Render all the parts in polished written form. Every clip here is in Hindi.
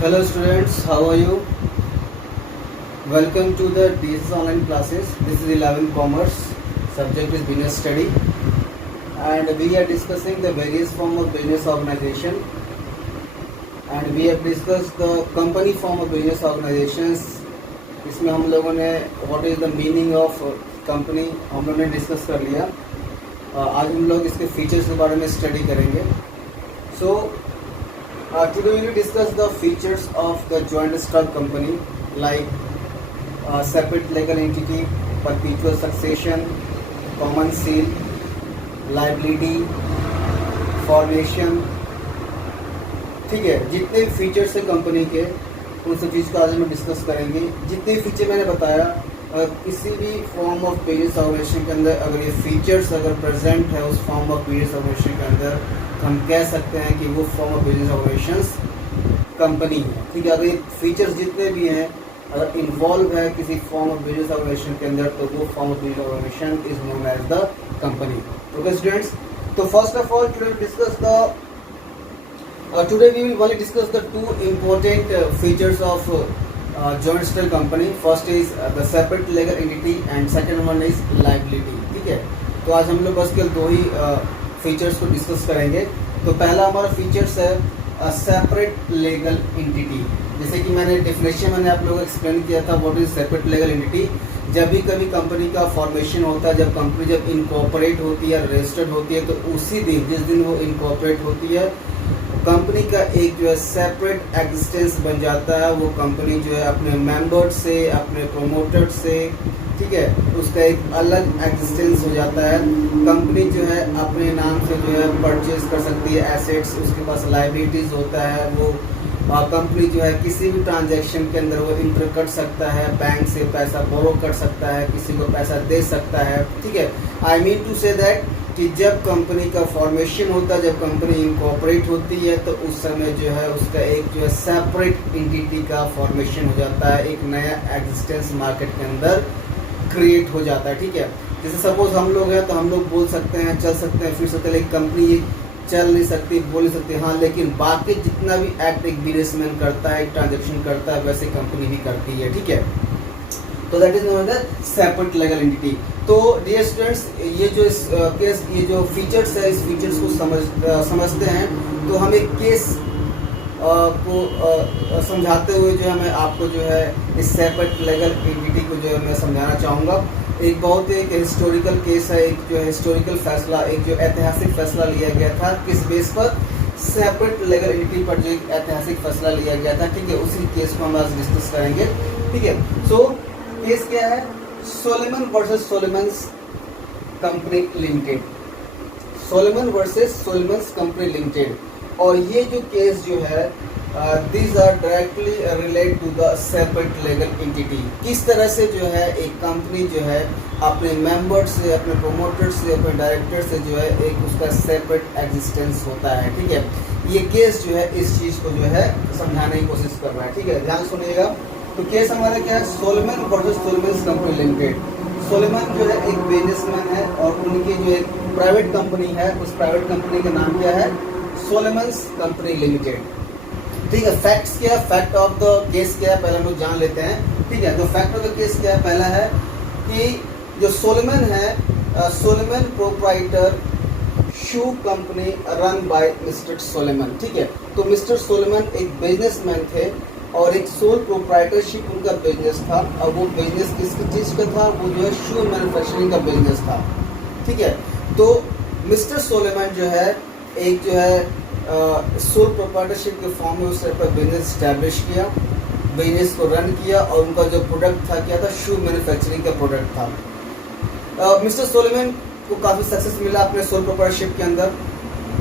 Hello students, how are you? Welcome to the DSS online classes. This is 11 Commerce. Subject is business study, and we are discussing the various form of business organization. And we have discussed the company form of business organizations. इसमें हम लोगों ने what is the meaning of company हम लोगों ने डिस्कस कर लिया. आज हम लोग इसके फीचर्स के बारे में स्टडी करेंगे. So today we will discuss the features of the joint stock company like separate legal entity, perpetual succession, common seal, liability, formation. ठीक है, जितने भी फीचर्स है कंपनी के उन सब चीज़ को आज हम डिस्कस करेंगे. जितने भी फीचर मैंने बताया किसी भी फॉर्म ऑफ बिजनेस ऑर्गेनाइजेशन के अंदर अगर ये फीचर्स अगर प्रेजेंट है उस फॉर्म ऑफ बिजनेस ऑर्गेनाइजेशन के अंदर हम कह सकते हैं कि वो form of business organization company है. ठीक है, अगर ये फीचर्स जितने भी हैं अगर इन्वॉल्व है किसी फॉर्म ऑफ बिजनेस ऑर्गेनाइजेशन के अंदर तो वो form of business organisation is known as the company. Okay students, तो first of all today discuss the today we will only discuss the two important features of joint stock company. First is the separate legal entity and second one is liability. ठीक है, तो आज हम लोग बस केवल दो ही फीचर्स को डिस्कस करेंगे. तो पहला हमारा फीचर्स है सेपरेट लीगल एंटिटी. जैसे कि मैंने डेफिनेशन मैंने आप लोगों को एक्सप्लेन किया था what is separate legal entity. जब भी कभी कंपनी का फॉर्मेशन होता है, जब कंपनी जब इनकॉर्पोरेट होती है, रजिस्टर्ड होती है, तो उसी दिन जिस दिन वो इनकॉर्पोरेट होती है कंपनी का एक जो है सेपरेट एग्जिस्टेंस बन जाता है. वो कंपनी जो है अपने मेंबर्स से अपने प्रोमोटर से ठीक है उसका एक अलग एग्जिस्टेंस हो जाता है. कंपनी जो है अपने नाम से जो है परचेज कर सकती है एसेट्स, उसके पास लाइबिलिटीज होता है. वो कंपनी जो है किसी भी ट्रांजैक्शन के अंदर वो इंटर कर सकता है, बैंक से पैसा बोरो कर सकता है, किसी को पैसा दे सकता है. ठीक है, I mean to say that कि जब कंपनी का फॉर्मेशन होता है, जब कंपनी इनकॉर्पोरेट होती है तो उस समय जो है उसका एक जो है सेपरेट एंटिटी का फॉर्मेशन हो जाता है, एक नया एग्जिस्टेंस मार्केट के अंदर क्रिएट हो जाता है. ठीक है, जैसे सपोज हम लोग हैं तो हम लोग बोल सकते हैं, चल सकते हैं, फिर सकते हैं, लेकिन कंपनी चल नहीं सकती, बोल नहीं सकती. हाँ, लेकिन बाकी जितना भी एक्ट एक बिजनेसमैन करता है, एक ट्रांजेक्शन करता है, वैसे कंपनी भी करती है. ठीक है, तो that is known as separate legal entity. तो डियर स्टूडेंट्स, ये जो केस ये जो फीचर्स है इस फीचर्स को समझते हैं. तो हम एक केस को समझाते हुए जो है मैं आपको जो है इस सेपरेट लीगल एंटिटी को जो है मैं समझाना चाहूँगा. एक बहुत एक हिस्टोरिकल केस है, एक जो हिस्टोरिकल फैसला, एक जो ऐतिहासिक फैसला लिया गया था. किस बेस पर? सेपरेट लीगल एंटिटी पर जो एक ऐतिहासिक फैसला लिया गया था. ठीक है, उसी केस को हम आज डिस्कस करेंगे. ठीक है, सो केस क्या है? Salomon versus Salomon's company limited. Salomon versus Salomon's company limited. और ये जो केस जो है these are directly relate to the separate legal entity. किस तरह से जो है एक कंपनी जो है अपने मेंबर्स से, अपने प्रोमोटर से, अपने डायरेक्टर से जो है एक उसका सेपरेट एग्जिस्टेंस होता है. ठीक है, ये केस जो है इस चीज़ को जो है समझाने की कोशिश कर रहा है. ठीक है, ध्यान सुनिएगा. तो केस हमारा क्या है? Salomon versus Salomon's company limited. सोलेमन जो है एक बिजनेसमैन है और उनकी जो एक प्राइवेट कंपनी है, उस प्राइवेट कंपनी का नाम क्या है? सोलेमन्स कंपनी लिमिटेड. ठीक है, फैक्ट्स क्या है? फैक्ट ऑफ द केस क्या है पहले हम लोग जान लेते हैं. ठीक है, तो फैक्ट ऑफ द केस क्या है? पहला है कि जो सोलेमन है, Salomon proprietor shoe company run by mister Salomon. ठीक है, तो मिस्टर सोलेमन एक बिजनेसमैन थे और एक सोल प्रोप्राइटरशिप उनका बिजनेस था. और वो बिजनेस किस चीज़ का था? वो जो है शू मैन्युफैक्चरिंग का बिजनेस था. ठीक है, तो मिस्टर सोलेमन जो है एक जो है सोल प्रोप्राइटरशिप के फॉर्म में उसने अपना बिजनेस स्टैब्लिश किया, बिजनेस को रन किया और उनका जो प्रोडक्ट था क्या था? शू मैन्युफैक्चरिंग का प्रोडक्ट था. मिस्टर सोलेमन को काफ़ी सक्सेस मिला अपने सोल प्रोप्राइटरशिप के अंदर.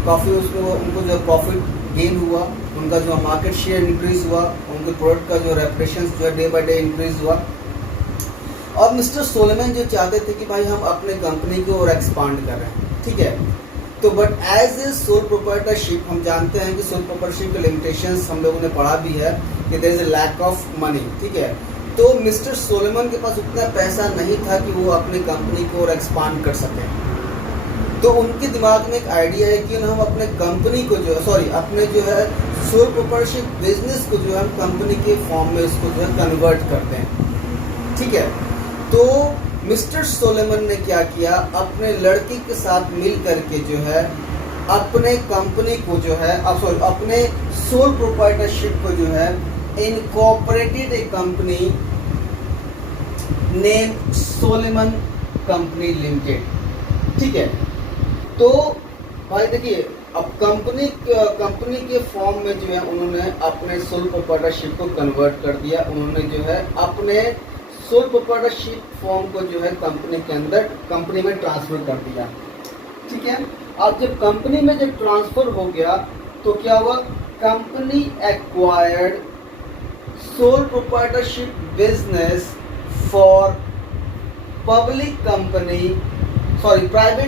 काफ़ी उनको जो प्रॉफिट गेन हुआ, उनका जो मार्केट शेयर इंक्रीज हुआ, उनके प्रोडक्ट का जो रेपुटेशन जो है डे बाय डे इंक्रीज हुआ. और मिस्टर सोलेमन जो चाहते थे कि भाई हम अपने कंपनी को और एक्सपांड करें. ठीक है, तो but as a sole proprietorship हम जानते हैं कि सोल प्रोप्राइटरशिप के लिमिटेशंस हम लोगों ने पढ़ा भी है कि there is a lack of money. ठीक है, तो मिस्टर सोलेमन के पास उतना पैसा नहीं था कि वो अपनी कंपनी को और एक्सपांड कर सकें. तो उनके दिमाग में एक आइडिया है कि हम अपने कंपनी को जो अपने जो है सोल प्रोप्राइटरशिप बिजनेस को जो है हम कंपनी के फॉर्म में इसको जो है कन्वर्ट करते हैं, ठीक है। तो मिस्टर सोलेमन ने क्या किया, अपने लड़की के साथ मिल करके जो है अपने कंपनी को जो है अपने सोल प्रोप्राइटरशिप को जो है इनकॉर्पोरेटेड ए कंपनी नेम सोलेमन कंपनी लिमिटेड, ठीक है। तो भाई देखिए, अब कंपनी के फॉर्म में जो है उन्होंने अपने सोल प्रोप्राइटरशिप को कन्वर्ट कर दिया। उन्होंने जो है अपने सोल प्रोप्राइटरशिप फॉर्म को जो है कंपनी में ट्रांसफर कर दिया, ठीक है। अब जब कंपनी में जब ट्रांसफर हो गया तो क्या हुआ, company acquired sole proprietorship business for private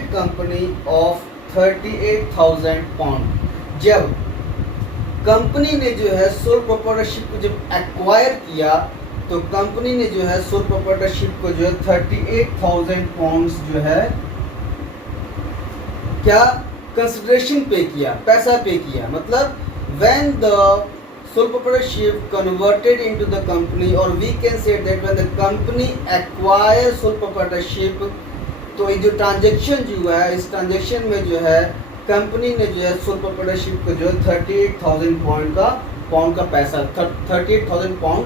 company of 38,000 pound. जब कंपनी ने जो है सोल प्रोप्राइटरशिप को जब एक्वायर किया तो कंपनी ने जो है सोल प्रोप्राइटरशिप को जो है 38,000 पाउंड्स जो है क्या कंसिडरेशन पे किया, पैसा पे किया। मतलब when the sole proprietorship converted into the company, और we can say that when the company acquire sole proprietorship, तो ये जो ट्रांजैक्शन जो हुआ है इस ट्रांजैक्शन में जो है कंपनी ने जो है सोल प्रोप्राइटरशिप को जो है 38,000 पाउंड का पैसा 38,000 पाउंड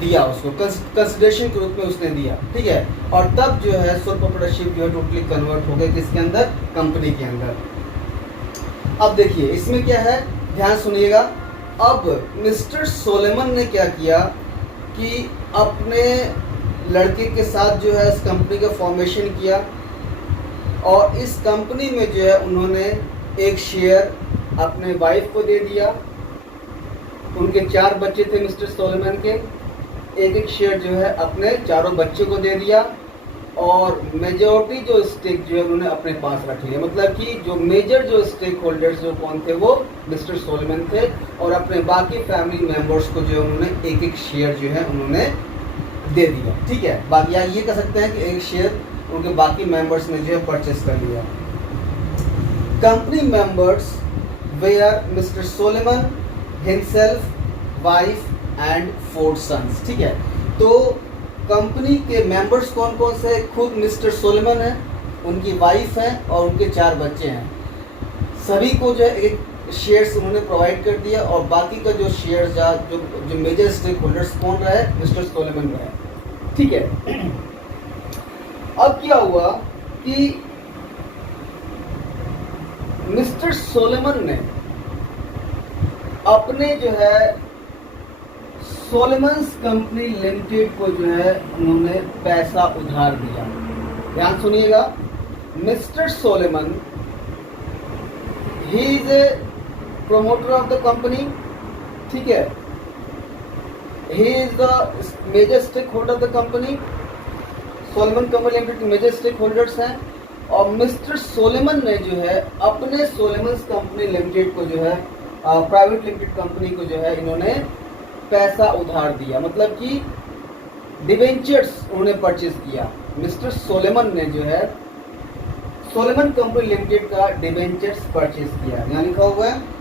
दिया, उसको कंसिडरेशन के रूप में उसने दिया, ठीक है। और तब जो है सोल प्रोप्राइटरशिप जो है टोटली कन्वर्ट हो गया किसके अंदर, कंपनी के अंदर। अब देखिए इसमें क्या है, ध्यान सुनिएगा। अब मिस्टर सोलेमन ने क्या किया कि अपने लड़के के साथ जो है इस कंपनी का फॉर्मेशन किया, और इस कंपनी में जो है उन्होंने एक शेयर अपने वाइफ को दे दिया। उनके 4 बच्चे थे मिस्टर सोलेमन के, एक शेयर जो है अपने चारों बच्चों को दे दिया, और मेजॉरिटी जो स्टेक जो है उन्होंने अपने पास रख लिया। मतलब कि जो मेजर जो स्टेक होल्डर्स जो कौन थे, वो मिस्टर सोलेमन थे, और अपने बाकी फैमिली मेंबर्स को जो है उन्होंने एक शेयर जो है उन्होंने दे दिया, ठीक है। बाकी आप ये कह सकते हैं कि एक शेयर उनके बाकी मेंबर्स ने जो है परचेस कर लिया। Company members were mister Salomon himself, wife and 4 sons, ठीक है। तो कंपनी के मेंबर्स कौन कौन से, खुद मिस्टर सोलेमन है, उनकी वाइफ है और उनके 4 बच्चे हैं। सभी को जो है एक शेयर्स उन्होंने प्रोवाइड कर दिया, और बाकी का जो शेयर्स जो मेजर स्टेक होल्डर्स कौन रहे, मिस्टर सोलेमन रहे, ठीक है। अब क्या हुआ कि मिस्टर सोलेमन ने अपने जो है सोलेमन्स कंपनी लिमिटेड को जो है उन्होंने पैसा उधार दिया। ध्यान सुनिएगा, mister Salomon he is a promoter of the company, ठीक है। he is the major stakeholder of the company, Salomon company limited के मेजर स्टेक होल्डर्स हैं। और मिस्टर सोलेमन ने जो है अपने सोलेमन्स कंपनी लिमिटेड को जो है प्राइवेट लिमिटेड कंपनी को जो है इन्होंने पैसा उधार दिया। मतलब कि डिवेंचर्स उन्होंने परचेज किया। मिस्टर सोलेमन ने जो है सोलेमन कंपनी लिमिटेड का डिवेंचर्स परचेज किया। यहाँ लिखा हुआ है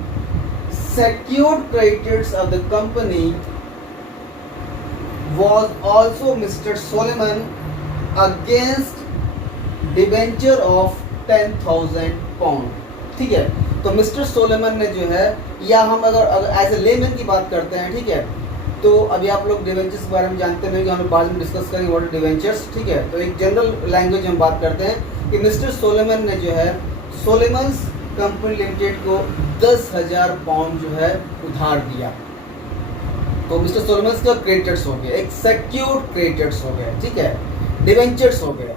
secured creditors of the company was also Mr. Solomon against debenture of 10,000 pound, ठीक है। तो मिस्टर सोलेमन ने जो है, या हम अगर एज ए लेमैन की बात करते हैं, ठीक है, तो अभी आप लोग डिवेंचर्स के बारे में जानते हैं कि हम बाद में डिस्कस करेंगे व्हाट आर डिवेंचर्स, ठीक है। तो एक जनरल लैंग्वेज हम बात करते हैं कि मिस्टर सोलेमन ने जो है सोलेमन्स कंपनी लिमिटेड को 10,000 पाउंड जो है उधार दिया। तो मिस्टर सोलेमन्स का क्रेडिटर्स हो गए, एक सिक्योर्ड क्रेडिटर्स हो गए, ठीक है, डिवेंचर्स हो गए।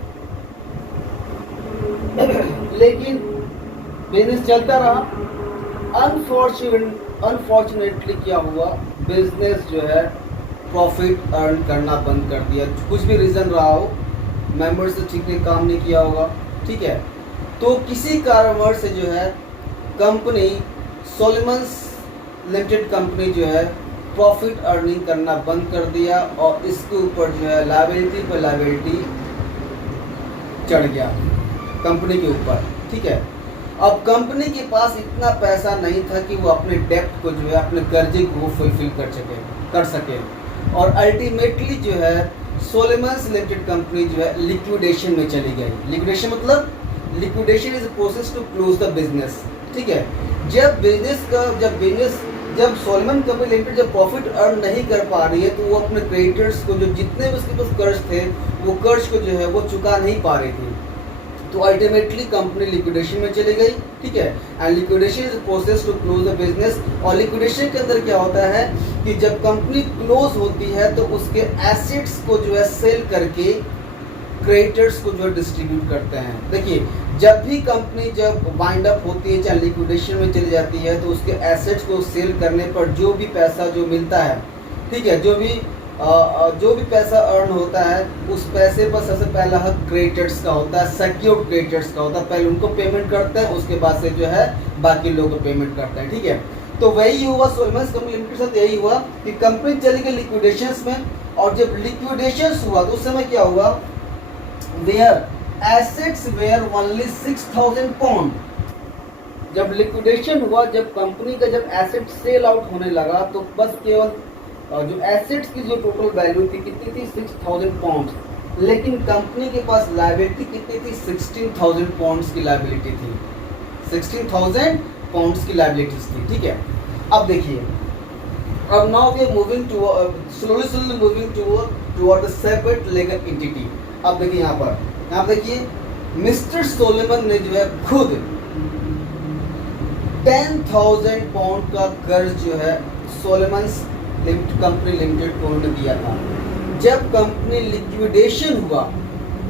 लेकिन बिजनेस चलता रहा। अनफॉर्चुनेटली क्या हुआ, बिजनेस जो है प्रॉफिट अर्न करना बंद कर दिया। कुछ भी रीज़न रहा हो, मेंबर से ठीक से काम नहीं किया होगा, ठीक है। तो किसी कारणवश से जो है कंपनी सोलेमन्स लिमिटेड कंपनी जो है प्रॉफिट अर्निंग करना बंद कर दिया, और इसके ऊपर जो है लायबिलिटी पर लायबिलिटी चढ़ गया कंपनी के ऊपर, ठीक है। अब कंपनी के पास इतना पैसा नहीं था कि वो अपने डेप्ट को जो है, अपने कर्जे को वो फुलफिल कर सके और अल्टीमेटली जो है सोलेमन्स लिमिटेड कंपनी जो है लिक्विडेशन में चली गई। लिक्विडेशन मतलब liquidation is process to close the business. ठीक है, जब सोलेमन कंपनी लिमिटेड जब प्रॉफिट अर्न नहीं कर पा रही है तो वो अपने क्रेडिटर्स को जो जितने भी उसके पास कर्ज थे वो कर्ज को जो है वो चुका नहीं पा रही थी, तो अल्टीमेटली कंपनी लिक्विडेशन में चली गई। ठीक है, and liquidation is process to close the business. और लिक्विडेशन के अंदर क्या होता है कि जब कंपनी क्लोज होती है तो उसके एसेट्स को जो है सेल करके क्रेडिटर्स को जो डिस्ट्रीब्यूट करते हैं। देखिए, जब भी कंपनी जब वाइंड अप होती है, चाहे लिक्विडेशन में चली जाती है, तो उसके एसेट्स को सेल करने पर जो भी पैसा जो मिलता है, ठीक है, जो भी पैसा अर्न होता है उस पैसे पर सबसे पहला हक क्रेडिटर्स का होता है, सिक्योर्ड क्रेडिटर्स का होता है। पहले उनको पेमेंट करते हैं, उसके बाद से जो है बाकी लोगों को पेमेंट करते हैं। ठीक है, तो वही हुआ सोलेमन्स कंपनी लिमिटेड के साथ, यही हुआ कि कंपनी चली गई लिक्विडेशंस में। और जब लिक्विडेशंस हुआ तो उस समय क्या हुआ, where assets were only 6000 pound. जब लिक्विडेशन हुआ, जब कंपनी का जब एसेट सेल आउट होने लगा तो बस केवल जो एसेट्स की जो टोटल वैल्यू थी कितनी थी, 6000 पाउंड। लेकिन कंपनी के पास लायबिलिटी कितनी थी, 16000 पाउंड्स की लायबिलिटी थी, 16000 पाउंड्स की लायबिलिटीज थी। ठीक है, अब देखिए, अब now we are moving to slowly moving toward the separate legal entity. अब देखिए यहाँ देखिए, मिस्टर सोलेमन ने जो है खुद 10,000 पाउंड का कर्ज जो है सोलेमन्स कंपनी लिमिटेड को उन्होंने दिया था। जब कंपनी लिक्विडेशन हुआ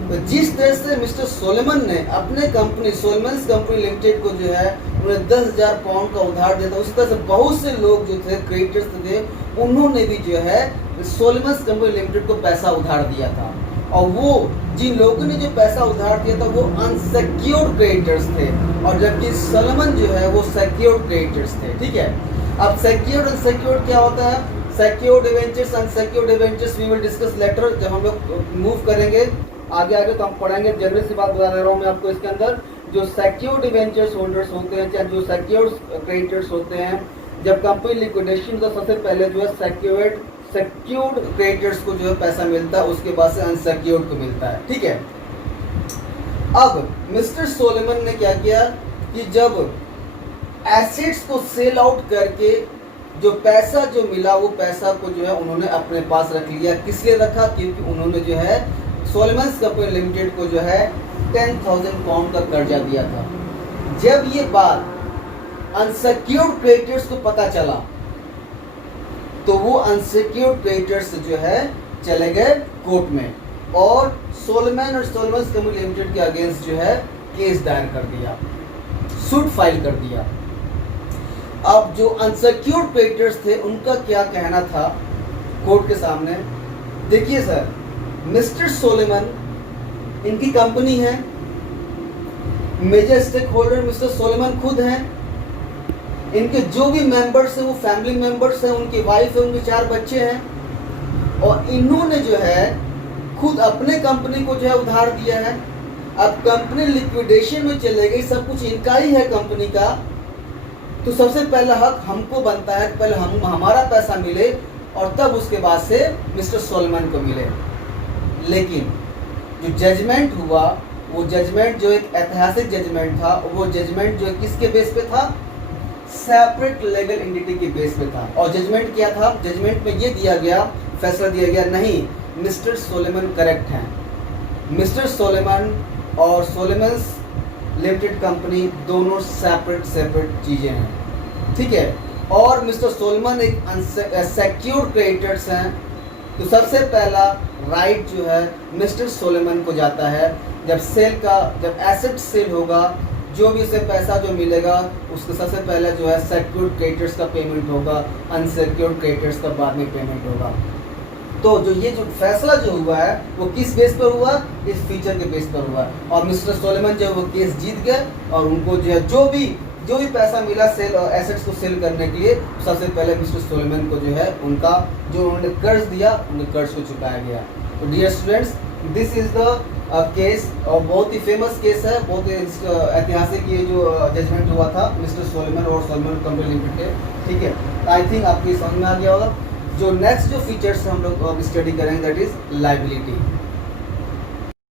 तो जिस तरह से मिस्टर सोलेमन ने अपने कंपनी सोलेमन्स कंपनी लिमिटेड को जो है उन्हें 10,000 पाउंड का उधार दिया था, उसी तरह से बहुत से लोग जो थे क्रेडिटर्स थे उन्होंने भी जो है सोलेमन्स कंपनी लिमिटेड को पैसा उधार दिया था। और वो जिन लोगों ने जो पैसा उधार दिया था वो अनसिक्योर्ड क्रेडिटर्स थे, और जबकि सोलेमन जो है वो सिक्योर्ड क्रेडिटर्स थे। ठीक है, अब सिक्योर्ड अनसिक्योर्ड क्या होता है, secured debentures unsecured debentures we will discuss later. जब हम लोग मूव करेंगे आगे तो हम पढ़ेंगे। जनरल सी बात बता रहा हूँ मैं आपको, इसके अंदर जो सिक्योर्ड डिवेंचर्स होल्डर्स होते हैं, चाहे जो सिक्योर्ड क्रेडिटर्स होते हैं, जब कंपनी लिक्विडेशन तो सबसे पहले जो है सिक्योर्ड क्रेडिटर्स को जो है पैसा मिलता है, उसके बाद से अनसिक्योर्ड को मिलता है। ठीक है, अब मिस्टर सोलेमन ने क्या किया कि जब एसेट्स को सेल आउट करके जो पैसा जो मिला वो पैसा को जो है उन्होंने अपने पास रख लिया। किस लिए रखा, क्योंकि उन्होंने जो है सोलेमन्स कंपनी लिमिटेड को जो है 10,000 पाउंड का कर्जा दिया था। जब ये बात अनसिक्योर्ड क्रेडिटर्स को पता चला तो वो अनसिक्योर्ड क्रेडिटर्स जो है चले गए कोर्ट में और सोलेमन और सोलेमन्स कंपनी लिमिटेड के अगेंस्ट जो है केस दायर कर दिया, सूट फाइल कर दिया। अब जो अनसिक्योर्ड क्रेडिटर्स थे उनका क्या कहना था कोर्ट के सामने, देखिए सर, मिस्टर सोलेमन इनकी कंपनी है, मेजर स्टेक होल्डर मिस्टर सोलेमन खुद हैं, इनके जो भी मेंबर्स हैं वो फैमिली मेंबर्स हैं, उनकी वाइफ है, उनके 4 बच्चे हैं, और इन्होंने जो है खुद अपने कंपनी को जो है उधार दिया है। अब कंपनी लिक्विडेशन में चले गई, सब कुछ इनका ही है कंपनी का, तो सबसे पहला हक हमको बनता है, पहले हमारा पैसा मिले और तब उसके बाद से मिस्टर सोलेमन को मिले। लेकिन जो जजमेंट हुआ वो जजमेंट जो एक ऐतिहासिक जजमेंट था, वो जजमेंट जो किसके बेस पे था, सेपरेट लीगल एंटिटी के बेस पे था। और जजमेंट क्या था, जजमेंट में ये दिया गया, फैसला दिया गया, नहीं मिस्टर सोलेमन करेक्ट हैं, मिस्टर सोलेमन और सोलेमन्स लिमिटेड कंपनी दोनों सेपरेट चीज़ें हैं। ठीक है, और मिस्टर सोलेमन एक सिक्योर्ड क्रेडिटर्स हैं, तो सबसे पहला राइट जो है मिस्टर सोलेमन को जाता है। जब एसेट सेल होगा, जो भी उसे पैसा जो मिलेगा उसको सबसे पहले जो है सिक्योर्ड क्रेडिटर्स का पेमेंट होगा, अनसिक्योर्ड क्रेडिटर्स का बाद में पेमेंट होगा। तो जो ये जो फैसला जो हुआ है वो किस बेस पर हुआ, इस फीचर के बेस पर हुआ, और मिस्टर सोलेमन जो वो केस जीत गए और उनको जो है जो भी पैसा मिला सेल और एसेट्स को सेल करने के लिए, सबसे पहले मिस्टर सोलेमन को जो है उनका जो उन्होंने कर्ज दिया, उन्हें कर्ज को चुकाया गया। तो dear students, this is the case, और बहुत ही फेमस केस है, बहुत ही ऐतिहासिक ये जो जजमेंट हुआ था मिस्टर सोलेमन और सोलेमन कंपनी लिमिटेड। ठीक है, आई थिंक आपकी समझ में आ गया होगा। जो नेक्स्ट जो फीचर्स हम लोग अब स्टडी करेंगे दैट इज लाइबिलिटी।